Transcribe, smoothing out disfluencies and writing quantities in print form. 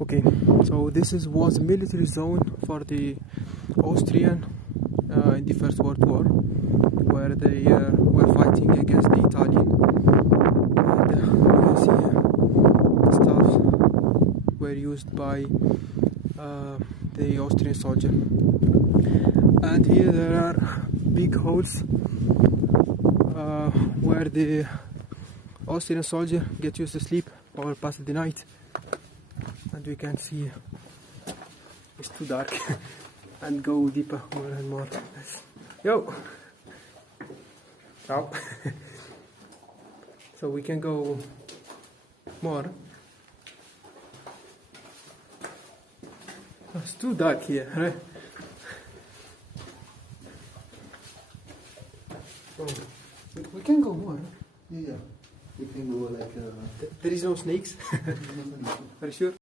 Okay, so was a military zone for the Austrian in the First World War, where they were fighting against the Italian. And you can see stuff were used by the Austrian soldier. And here there are big holes where the Austrian soldier get used to sleep or pass the night. And we can see it's too dark and go deeper more and more. Yo! Ciao! So we can go more. Oh, it's too dark here, right? Oh, we can go more. Yeah, we can go like. There is no snakes. Are you sure?